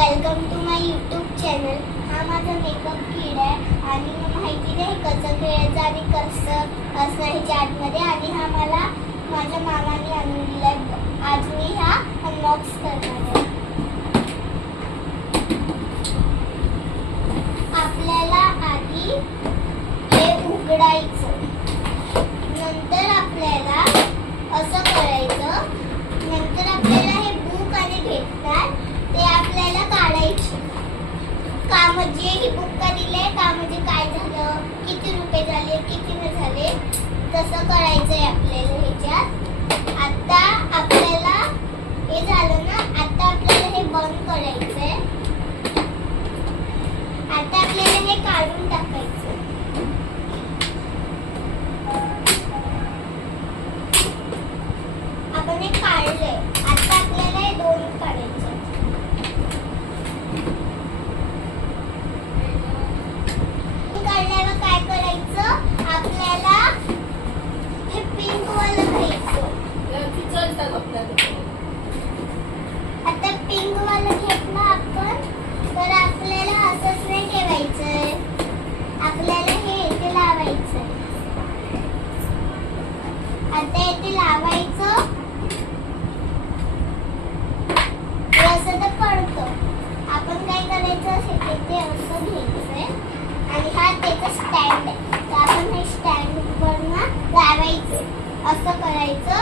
Welcome to my YouTube channel. हा माझा makeup kit आहे आणि माहिती नाही कसं खेळायचं आणि कसं असं ह्याच्या आतमध्ये. आणि हा मला माझ्या मामाने आणून दिलाय. आज मी हा अनबॉक्स करणार आहे. आपल्याला आधी हे उघडायचं, नंतर आपल्याला असं करायचं, नंतर आपल्याला हे बुक आणि भेटणार ते आपल्याला काढायचे. का म्हणजे ही बुक का दिले, का म्हणजे काय झालं, किती रुपये झाले, किती न झाले, तसं करायचंय आपल्याला ह्याच्यात. आता आपल्याला हे झालं ना, आता आपल्याला हे बंद करायचंय. आता आपल्याला हे काढून टाकायचं. आपण हे काढलंय. आता आपल्याला हे दोन काढायचं. काढल्यावर काय करायचं, आपल्याला हे पिंक वाला घ्यायचं. आता पिंक वाला घेतलं आपण, तर आपल्याला असंच नाही ठेवायचंय. आपल्याला हे इथे लावायचंय. आता इथे लावायचं. असं तर पडतं. आपण काय करायचं, इथे असं घ्यायचंय आणि हा त्याचा स्टँड आहे, तर आपण हे स्टँड वर लावायचं. असं करायचं.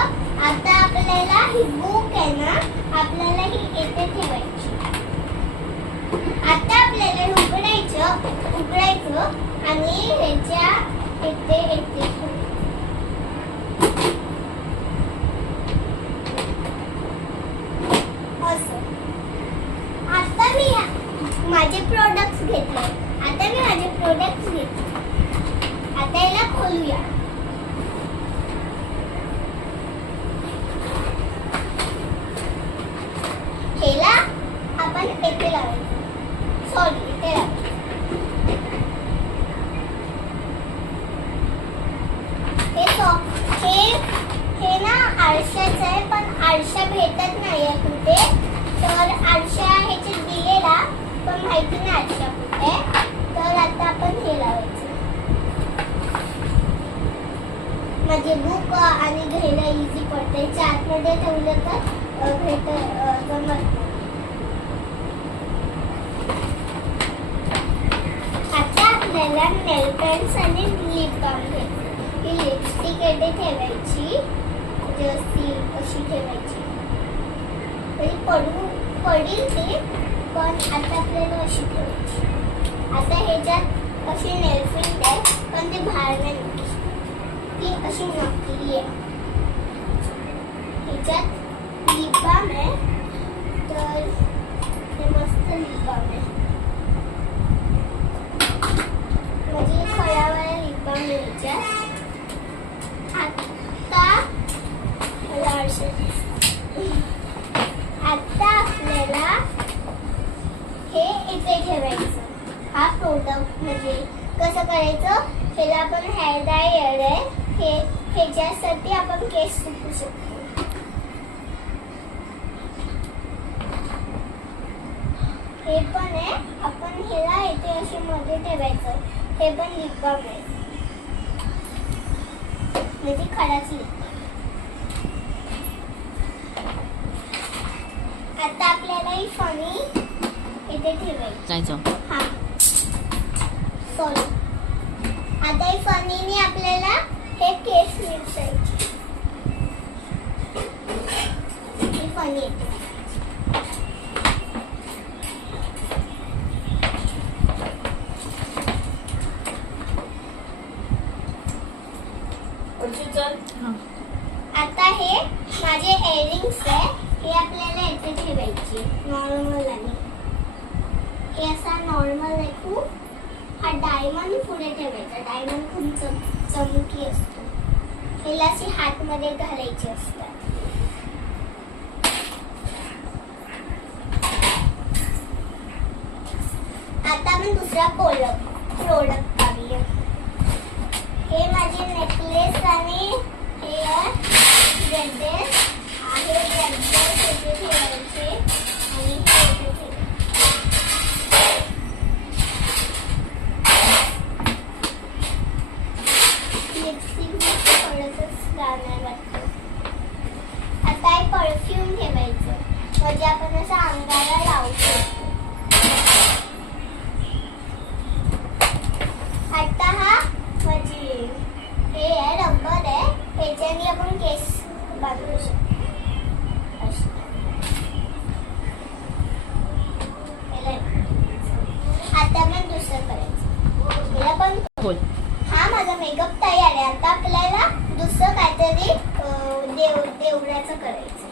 आता आपल्याला ही बुक आहे ना, आपल्याला ही इथे ठेवायची. आता आपल्याला उघडायचं आणि ह्याच्या इथे असं. आता मी माझे प्रोडक्ट्स घेतले. आता याला खोलूया. ह्याला आपण इथे लावायचं. सॉरी, इथे लावायचं. हे ना आरशाचं आहे, पण आरशा भेटत नाहीये कुठे. तर आरशा ह्याच्यात दिलेला, पण माहिती नाही आरशा कुठे. तर आता आपण हे लावायचं. म्हणजे बुक आणि घ्यायला इझी पडते. आतमध्ये ठेवलं तर जमत. आता आपल्याला नेल पेन्स आणि लिप बाम घ्यायचं. ही लिपस्टिक येथे ठेवायची, अशी ठेवायची. पडील ती, पण आता आपल्याला अशी ठेवायची. आता ह्याच्यात अशी नेल पेंट आहे, पण ती बाहेर नाही निघाली. ती अशी नकली आहे. ह्याच्यात लिप बाम आहे, तर हे मस्त लिप बाम आहे. म्हणजे खळ्यावाला लिप बाम आहे ह्याच्यात. आता आपल्याला हे इथे ठेवायचं. हा प्रोडक्ट म्हणजे कसं करायचं, ह्याला आपण हेअर ड्रायर आहे, ह्याच्यासाठी आपण केस सुकू शकतो. हे पण आहे, आपण ह्याला इथे असे मध्ये ठेवायचं. हे पण लिप बाम आहे, म्हणजे खडाच लिप. आता आपल्याला ही फणी इथे ठेवायची. हा, सॉरी. आता ही फणीने आपल्याला हे केस निपटायचे. ही फणी येते. आता हे माझे इयरिंग्स आहे, हे आपल्याला इथे ठेवायची नॉर्मल. आणि हे असा नॉर्मल आहे खूप. हा डायमंड पुढे ठेवायचा. डायमंड खूप चमकी असतो. ह्याला अशी हातमध्ये घालायची असतात. आता आपण दुसरा प्रोडक्ट पाहूया. हे माझे नेकलेस आणि हे आहे. म्हणजे आपण असं अंगाला लावू शकतो. आता हा म्हणजे हे आहे रबर आहे, ह्याच्याने आपण केस बांधू शकतो. आता आपण दुसरं करायचं. याला पण बोल. हा माझा मेकअप तयार आहे. आता आपल्याला दुसरं काहीतरी देवळाचं करायचं.